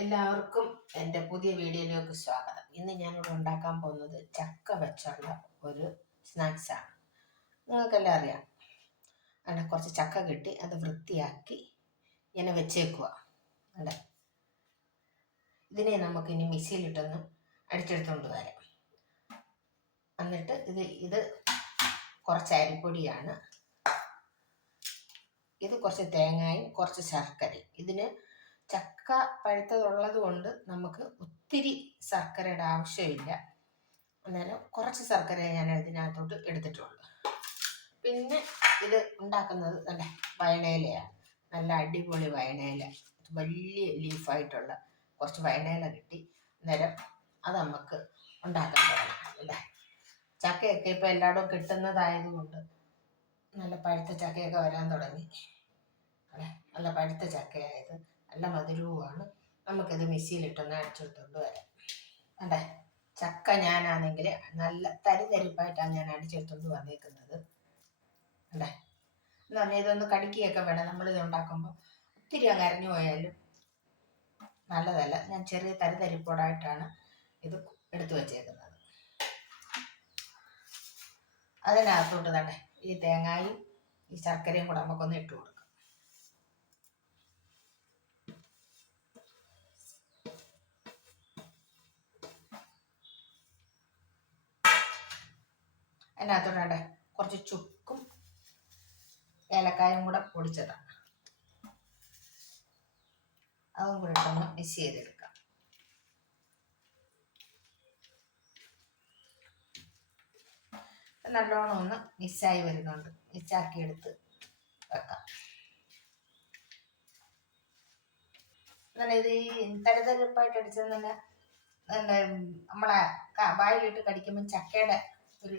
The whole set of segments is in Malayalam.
എല്ലാവർക്കും എൻ്റെ പുതിയ വീഡിയോയിലേക്ക് സ്വാഗതം. ഇന്ന് ഞാനിവിടെ ഉണ്ടാക്കാൻ പോകുന്നത് ചക്ക വെച്ചുള്ള ഒരു സ്നാക്സാണ്. നിങ്ങൾക്കെല്ലാം അറിയാം. അവിടെ കുറച്ച് ചക്ക കിട്ടി അത് വൃത്തിയാക്കി ഇങ്ങനെ വെച്ചേക്കുക. അല്ലേ, ഇതിനെ നമുക്കിനി മിക്സിയിലിട്ടൊന്ന് അടിച്ചെടുത്തുകൊണ്ട് വരാം. എന്നിട്ട് ഇത് കുറച്ച് അരിപ്പൊടിയാണ്, ഇത് കുറച്ച് തേങ്ങയും കുറച്ച് ശർക്കരയും. ഇതിന് ചക്ക പഴുത്തതുള്ളത് കൊണ്ട് നമുക്ക് ഒത്തിരി ശർക്കരയുടെ ആവശ്യമില്ല. അന്നേരം കുറച്ച് ശർക്കര ഞാൻ ഇതിനകത്തോട്ട് എടുത്തിട്ടുള്ളൂ. പിന്നെ ഇത് ഉണ്ടാക്കുന്നത് നല്ല വയണയിലയാണ്. നല്ല അടിപൊളി വയണയില, വലിയ ലീഫായിട്ടുള്ള കുറച്ച് വയണയില കിട്ടി. അന്നേരം അത് നമുക്ക് ഉണ്ടാക്കാൻ തുടങ്ങാം. അല്ലേ, ചക്കയൊക്കെ ഇപ്പോൾ എല്ലായിടവും കിട്ടുന്നതായതുകൊണ്ട് നല്ല പഴുത്ത ചക്കയൊക്കെ വരാൻ തുടങ്ങി. അല്ലേ, നല്ല പഴുത്ത ചക്കയായത് നല്ല മധുരവുമാണ്. നമുക്കിത് മിക്സിയിലിട്ടൊന്ന് അടിച്ചെടുത്തുകൊണ്ട് വരാം. അതെ, ചക്ക ഞാനാണെങ്കിൽ നല്ല തരിതരിപ്പായിട്ടാണ് ഞാൻ അടിച്ചെടുത്തുകൊണ്ട് വന്നേക്കുന്നത്. അല്ലേ, എന്ന് പറഞ്ഞാൽ ഇതൊന്ന് കടിക്കുകയൊക്കെ വേണം നമ്മളിത് ഉണ്ടാക്കുമ്പോൾ. ഒത്തിരി അങ്ങ് അരഞ്ഞു പോയാലും നല്ലതല്ല. ഞാൻ ചെറിയ തരിതരിപ്പോടായിട്ടാണ് ഇത് എടുത്തു വച്ചേക്കുന്നത്. അതിനകത്തോട്ട് തന്നെ ഈ തേങ്ങയും ഈ ശർക്കരയും കൂടെ നമുക്കൊന്ന് ഇട്ട് കൊടുക്കാം. അതിനകത്തോടെ കുറച്ച് ചുക്കും ഏലക്കായും കൂടെ പൊടിച്ചതാണ്, അതും കൂടെ ഇട്ടൊന്ന് മിക്സ് ചെയ്തെടുക്കാം. നല്ലോണം ഒന്ന് മിക്സായി വരുന്നുണ്ട്, മിക്സാക്കിയെടുത്ത് വെക്കാം. എന്നാൽ ഇത് ഈ തരതരപ്പായിട്ട് അടിച്ചത് നല്ല നമ്മളെ വായിലിട്ട് കടിക്കുമ്പോൾ ചക്കയുടെ ഒരു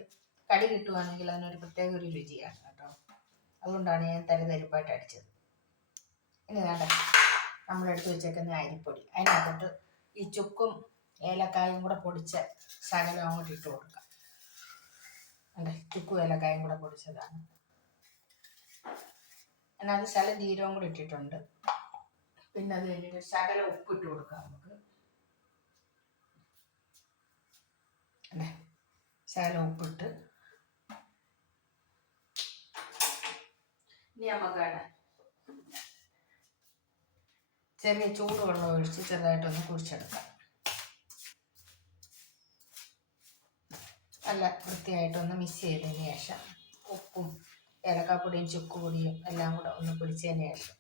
കടി കിട്ടുവാണെങ്കിൽ അതിനൊരു പ്രത്യേക ഒരു രുചിയാണ് കേട്ടോ. അതുകൊണ്ടാണ് ഞാൻ തരതരിപ്പായിട്ട് അടിച്ചത്. ഇനി വേണ്ട നമ്മളെടുത്ത് വെച്ചേക്കുന്ന അരിപ്പൊടി, അതിനകത്തോട്ട് ഈ ചുക്കും ഏലക്കായും കൂടെ പൊടിച്ച ശകലം അങ്ങോട്ട് ഇട്ട് കൊടുക്കാം. അതെ, ചുക്കും ഏലക്കായും കൂടെ പൊടിച്ചതാണ്. അതിനകത്ത് ശകലം ജീരകവും കൂടെ ഇട്ടിട്ടുണ്ട്. പിന്നെ അത് കഴിഞ്ഞിട്ട് ശകലം ഉപ്പിട്ട് കൊടുക്കാം നമുക്ക്. അല്ലേ, ശകലം ഉപ്പിട്ട് ഇനി നമുക്ക് ചെറിയ ചൂടുവെള്ളം ഒഴിച്ച് ചെറുതായിട്ടൊന്ന് കുഴിച്ചെടുക്കാം. നല്ല വൃത്തിയായിട്ടൊന്ന് മിക്സ് ചെയ്തതിന് ശേഷം ഉപ്പും ഏലക്കാപ്പൊടിയും ചുക്കുപൊടിയും എല്ലാം കൂടെ ഒന്ന് പിടിച്ചതിന് ശേഷം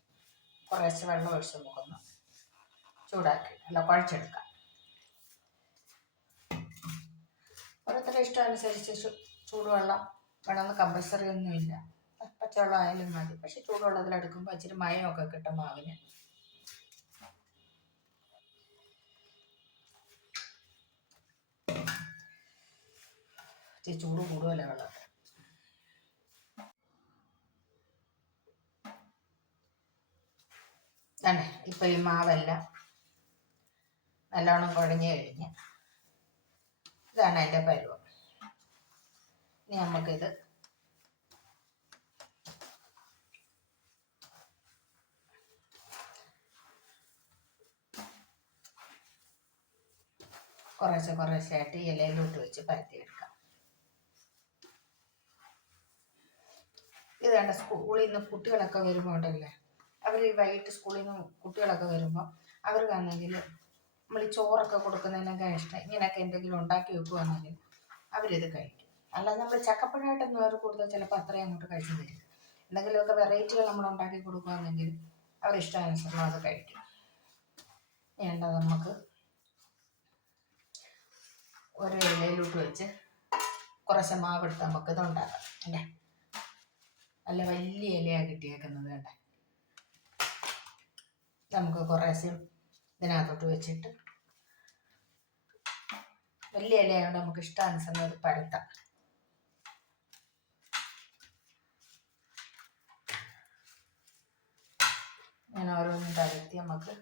കുറേശ്ശെ വെള്ളം ഒഴിച്ച് നമുക്കൊന്ന് ചൂടാക്കി നല്ല കുഴച്ചെടുക്കാം. ഓരോരുത്തരുടെ ഇഷ്ടം അനുസരിച്ച് ചൂടുവെള്ളം വേണമെന്ന് കമ്പൽസറി ഒന്നുമില്ല. പച്ചവെള്ളം ആയാലും മതി. പക്ഷെ ചൂടുവെള്ളത്തിലെടുക്കുമ്പോൾ ഇച്ചിരി മയമൊക്കെ കിട്ടും മാവിന്. ഇച്ചിരി ചൂട് കൂടുതല വെള്ളം. തന്നെ ഇപ്പം ഈ മാവെല്ലാം നല്ലോണം കുഴഞ്ഞ് കഴിഞ്ഞ് ഇതാണ് അതിൻ്റെ പരുവം. ഇനി നമുക്കിത് കുറേശ്ശായിട്ട് ഇലയിലോട്ട് വെച്ച് പരത്തിയെടുക്കാം. ഇത് വേണ്ട സ്കൂളിൽ നിന്ന് കുട്ടികളൊക്കെ വരുമ്പോൾ ഉണ്ടല്ലേ, അവർ വൈകിട്ട് സ്കൂളിൽ നിന്ന് കുട്ടികളൊക്കെ വരുമ്പോൾ അവർക്കാണെങ്കിൽ നമ്മൾ ഈ ചോറൊക്കെ കൊടുക്കുന്നതിനൊക്കെ ഇഷ്ടം ഇങ്ങനെയൊക്കെ എന്തെങ്കിലും ഉണ്ടാക്കി വെക്കുകയാണെങ്കിൽ അവരിത് കഴിക്കും. അല്ലാതെ നമ്മൾ ചക്കപ്പഴമായിട്ടൊന്നും അവർ കൊടുത്താൽ ചിലപ്പോൾ അത്രയും അങ്ങോട്ട് കഴിച്ചു തരും. എന്തെങ്കിലുമൊക്കെ വെറൈറ്റികൾ നമ്മൾ ഉണ്ടാക്കി കൊടുക്കുകയാണെങ്കിൽ അവർ ഇഷ്ടാനുസരണം അത് കഴിക്കും. വേണ്ടത് നമുക്ക് ഒരു ഇലയിലോട്ട് വെച്ച് കുറച്ച് മാവെടുത്ത് നമുക്കിത് ഉണ്ടാക്കാം. അല്ലേ, നല്ല വലിയ ഇലയാണ് കിട്ടിയേക്കുന്നത്. വേണ്ട നമുക്ക് കുറേശ്ശെ ഇതിനകത്തോട്ട് വെച്ചിട്ട് വലിയ ഇലയായതുകൊണ്ട് നമുക്ക് ഇഷ്ടാനുസരണം ഒരു പരത്താം. ഇങ്ങനെ ഓരോന്നും പരത്തി നമുക്ക്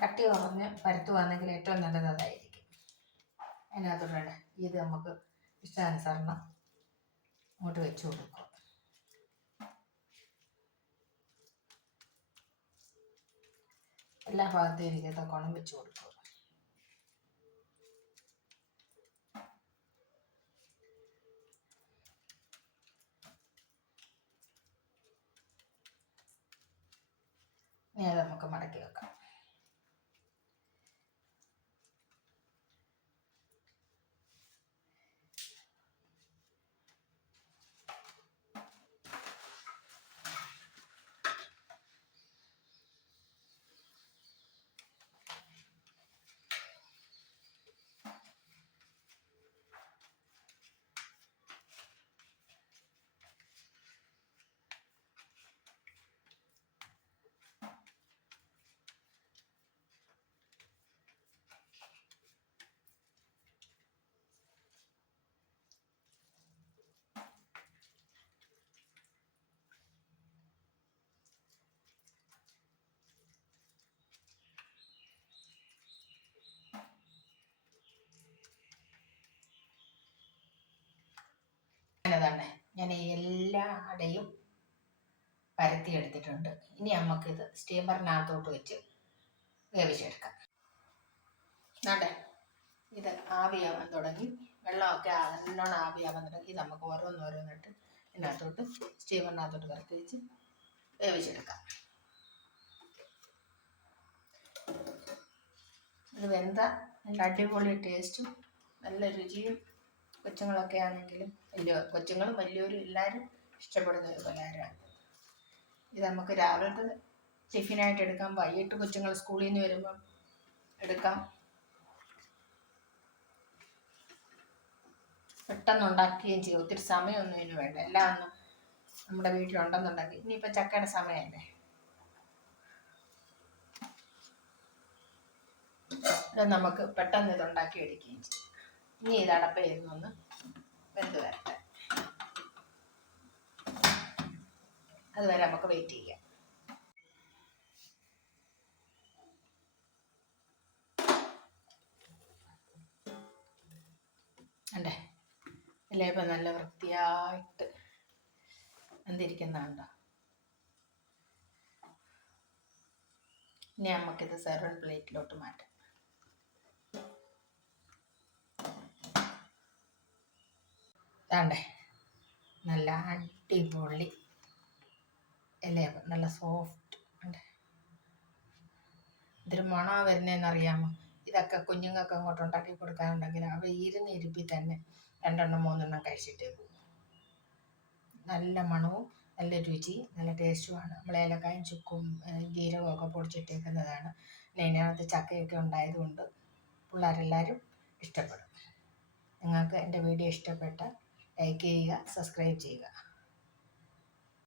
കട്ടി കുറഞ്ഞ് പരത്തുവാണെങ്കിൽ ഏറ്റവും നല്ലത് അതായിരിക്കും. അതിനകത്തോട്ട് ഇത് നമുക്ക് ഇഷ്ടാനുസരണം അങ്ങോട്ട് വെച്ച് കൊടുക്കുക. എല്ലാ ഭാഗത്തും ഇരിക്കത്തക്കോണം വെച്ച് കൊടുക്കുക. ഇനി അത് നമുക്ക് മടക്കി വെക്കാം. തന്നെ ഞാൻ എല്ലാ അടയും പരത്തി എടുത്തിട്ടുണ്ട്. ഇനി നമുക്കിത് സ്റ്റീമറിനകത്തോട്ട് വെച്ച് വേവിച്ചെടുക്കാം. നാട്ടെ ഇത് ആവിയാവാൻ തുടങ്ങി, വെള്ളമൊക്കെ നല്ലോണം ആവിയാവാൻ തുടങ്ങി. ഇത് നമുക്ക് ഓരോന്നോരോന്നിട്ട് ഇതിനകത്തോട്ട് സ്റ്റീമറിനകത്തോട്ട് കറക്കി വെച്ച് വേവിച്ചെടുക്കാം. ഇത് വെന്ത നല്ല അടിപൊളി ടേസ്റ്റും നല്ല രുചിയും കൊച്ചുങ്ങളൊക്കെ ആണെങ്കിലും കൊച്ചുങ്ങളും വലിയവരും എല്ലാവരും ഇഷ്ടപ്പെടുന്ന ഒരു പലഹാരമാണ്. ഇത് നമുക്ക് രാവിലത്തെ ടിഫിനായിട്ട് എടുക്കാം, വൈകിട്ട് കൊച്ചുങ്ങൾ സ്കൂളിൽ നിന്ന് വരുമ്പം എടുക്കാം. പെട്ടെന്ന് ഉണ്ടാക്കുകയും ചെയ്യും. ഒത്തിരി സമയമൊന്നും ഇതിന് വേണ്ട. എല്ലാം ഒന്ന് നമ്മുടെ വീട്ടിലുണ്ടെന്നുണ്ടാക്കി. ഇനിയിപ്പോൾ ചക്കയുടെ സമയമല്ലേ, ഇത് നമുക്ക് പെട്ടെന്ന് ഇത് ഉണ്ടാക്കി എടുക്കുകയും ചെയ്യും. ഇനി ഇത് അടപ്പയിരുന്നൊന്ന് വെന്ത് വരട്ടെ. അതുവരെ നമുക്ക് വെയിറ്റ് ചെയ്യാം. അല്ലേ അല്ലേ ഇപ്പം നല്ല വൃത്തിയായിട്ട് വെന്തിരിക്കുന്നുണ്ടോ? ഇനി നമുക്കിത് സെർവൻ പ്ലേറ്റിലോട്ട് മാറ്റാം. താണ്ടേ നല്ല അടിപൊളി ഇലയപ്പം, നല്ല സോഫ്റ്റ് ഉണ്ട്. ഇതൊരു മണമാണ് വരുന്നതെന്നറിയാമോ? ഇതൊക്കെ കുഞ്ഞുങ്ങൾക്ക് അങ്ങോട്ട് ഉണ്ടാക്കി കൊടുക്കാനുണ്ടെങ്കിൽ അവർ ഇരുന്നിരുപ്പി തന്നെ 2 3 കഴിച്ചിട്ടേ പോകും. നല്ല മണവും നല്ല രുചി നല്ല ടേസ്റ്റുമാണ്. നമ്മൾ ഏലക്കായും ചുക്കും ജീരകമൊക്കെ പൊടിച്ചിട്ടേക്കുന്നതാണ്. ഇതിനകത്ത് ചക്കയൊക്കെ ഉണ്ടായതുകൊണ്ട് പിള്ളേരെല്ലാവരും ഇഷ്ടപ്പെടും. നിങ്ങൾക്ക് എൻ്റെ വീഡിയോ ഇഷ്ടപ്പെട്ടാൽ ലൈക്ക് ചെയ്യുക, സബ്സ്ക്രൈബ് ചെയ്യുക.